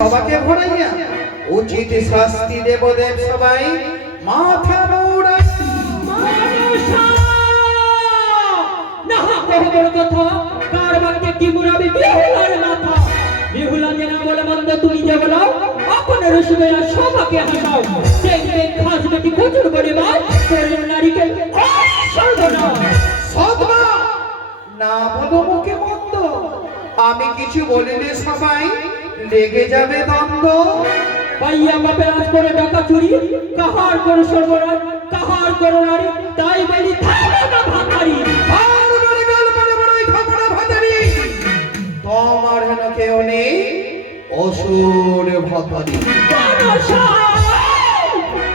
সবাকে ভরাইয়া উচিত শাস্তি দেবদেব সবাই মাথা মুড়াই মানুষা না কহবর কথা কার বাক্যে কি মুড়াবি বিহুলার মাথা বিহুলা যে না বলে মন্দ তুমি যে বলো আপনার রসুমেরা সবাকে হাসাও সেই মেয়ে খাস বেটি কচুর করে মার করলেন নারীকে সর্বনাশ সদমা না বলো মুখে মন্দ আমি কিছু বলিলে সবাই লেগে যাবে দ্বন্দ্ব পাইয়া বাপের আজ করে টাকা চুরি কাহার করে সর্বনাশ কাহার করে নারী তাই বলি থামো না ভাতারি আর বলে গেল বড় বড়ই থামড়া ভাতারি তোমার হেন কেউ নেই অসুর ভাতারি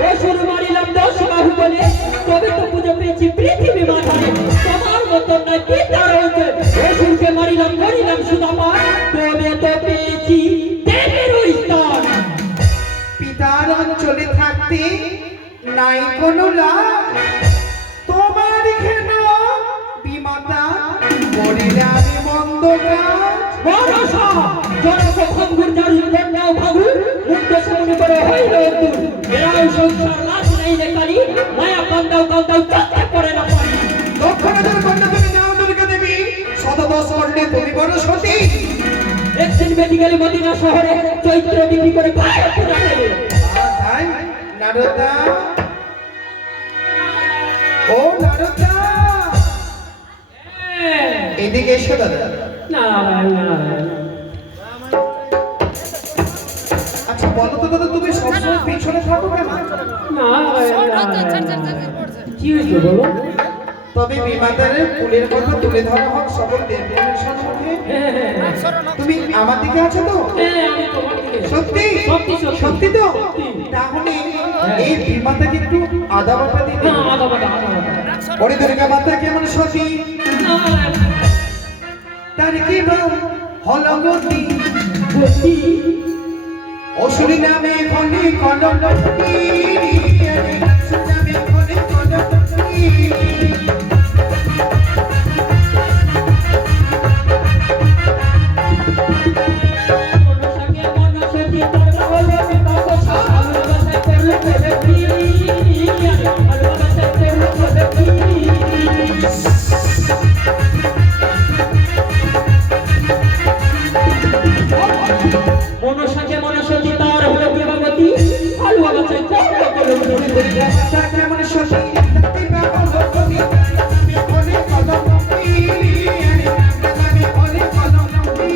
অসুর মারিলাম 10 বাহু বলে তবে তো পুজো পেয়েছি পৃথিবী মাথায় তোমার মতন না কি তার হইতে অসুরকে মারিলাম করিলাম সুদাপার তবে তো পেয়েছি দেবের স্থান পিতার অঞ্চলে থাকতে নাই কোনো লাভ তোমার ঘেন বিমাতা করিলে আমি মন্দ কাজ বরসা জনক ভঙ্গুর জারি কন্যাও ভাগু মুক্ত সামনে করে হইল দূর এরাও সংসার লাভ নেই লেখারি মায়া কান্দাও কান্দাও চাতে পড়ে না পারি দক্ষিণের কন্যা তুমি নাও দুর্গা দেবী শতদশ করলে তুমি বড় সতী একদিন মেডিকেল মদিনা শহরে চৈত্র বিক্রি করে বাইরে পুরা ফেলে তাই নারদা ও নারদা এদিকে এসো দাদা আচ্ছা বলো তো দাদা তুমি সবসময় পিছনে থাকো কেন কি হয়েছে বলো তবে বিমাতারের ফুলের কথা তুলে ধরা হোক সকল দেবদেবীর সম্মুখে তুমি আমার দিকে আছো তো সত্যি সত্যি তো তাহলে এই বিমাতাকে একটু আদা বাটা দিতে ওরে দুর্গা মাতা কেমন সতী তার কি হল গতি অসুরি নামে খনি কলমটি নামে খনি কলমটি মনসাকে মনসতি তার হলো দেবগতি হালুয়া গাছে কেমন সতী তাতে বাবা গতি নামে খনি কলমটি নামে খনি কলমটি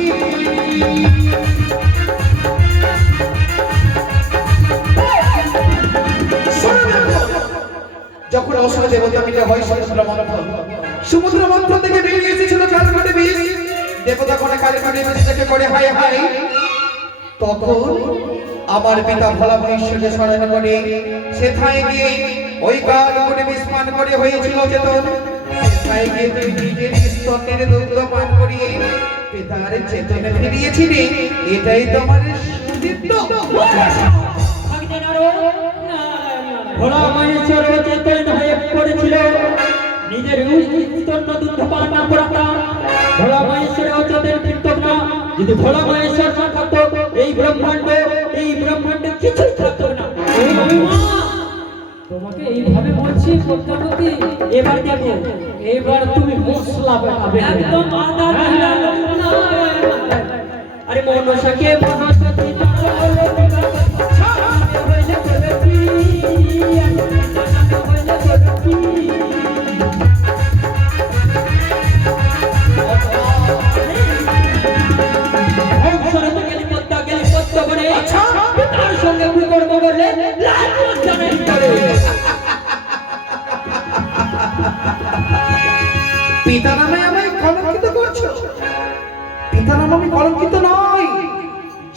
যখন অসুর দেবতা মিলে হয় সমুদ্র মন্থন থেকে বেরিয়ে এসেছিল কালকাটে বীজ দেবতা করে কালকাটে বীজ থেকে করে হায় হায় তখন আমার পিতা ভোলা মহেশ্বরকে স্মরণ করে সেথায় গিয়ে ওই কালকাটে বীজ পান করে হয়েছিল চেতন সেথায় গিয়ে তুই নিজের স্তনের দুগ্ধ পান করিয়ে পিতার চেতনে ফিরিয়েছিলি এটাই তোমার সুদীপ্ত ভোলা মহেশ্বর চেতন হয়ে পড়েছিল নিজের স্তন্য দুগ্ধ পান না করাটা ভোলা মহেশ্বরে অচেতন ফিরত না যদি ভোলা মহেশ্বর না থাকতো এই ব্রহ্মাণ্ডে কিছুই থাকতো না তোমাকে এইভাবে বলছি প্রজাপতি এবার দেখো এবার তুমি মশলা পাবে একদম আদা দিলা আরে মনসাকে মনসতি তার সঙ্গে কুকর্ম করলে লাল লজ্জানের করে পিতা নামে আমায় কলঙ্কিত করছো পিতা নামে আমি কলঙ্কিত নই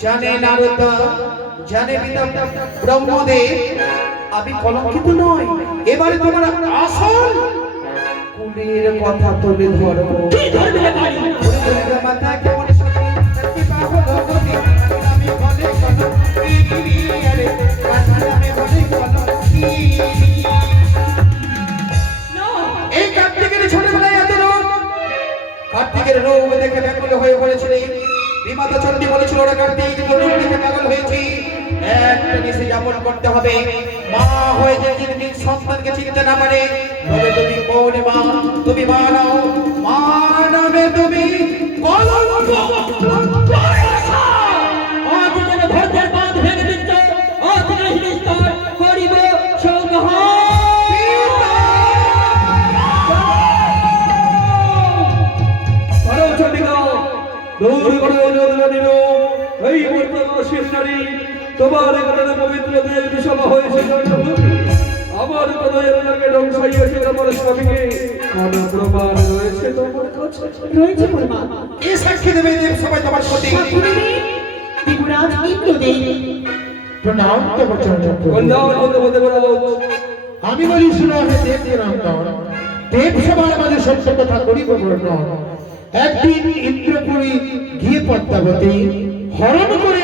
জানে নারদা জানে পিতা ব্রহ্মদেব আমি কলঙ্কিত নই এবারে তোমার আসল কুলের কথা তুলে ধরবো কি ধরবে পারি দুর্গা মাতা কেমন সতী সত্যি পাগল গতি আমি বলে কলঙ্কি আরে মাতা নামে বলে কলঙ্কি এই কার্তিকের ছোটবেলায় এত রোগ কার্তিকের রোগ দেখে ব্যাকুল হয়ে পড়েছিল বিমাতা চন্ডী বলেছিল ওরা কার্তিক রোগ দেখে পাগল একটা নিশে যাপন করতে হবে। মা হয়ে যে যিনি সন্তানকে চিনতে না পারে, তবে তুমি কোন মা? তুমি মা নাও, মা নামে তুমি কলঙ্ক। আজ যেন ধৈর্যের বাঁধ ভেঙে দিচ্ছ, আজ এই নিস্তার করিব সংহার। আরো চন্ডিকা দৌড়ে করে নদীর এই বর্তমান শেষ নারী তোমার কারণে পবিত্র দেশ বিষমা হয়েছে জন্মভূমি। আমার তদয়ের নাকে ধ্বংসাই হয়েছে তোমার স্বামীকে কোন প্রমাণ রয়েছে তোমার কাছে? রয়েছে প্রমাণ। এই সাক্ষী দেবে দেব সবাই তোমার প্রতি। সাক্ষী দেবে ত্রিপুরাজ ইন্দ্রদেব। প্রণাম তব চন্দ্রপ্রভু। কন্যার মধ্যে মধ্যে বলো আমি বলি শুনো হে দেব নিরন্তর, দেব সবার মাঝে সত্য কথা করিব বর্ণন। একদিন ইন্দ্রপুরী গিয়ে পদ্মাবতী হরণ করে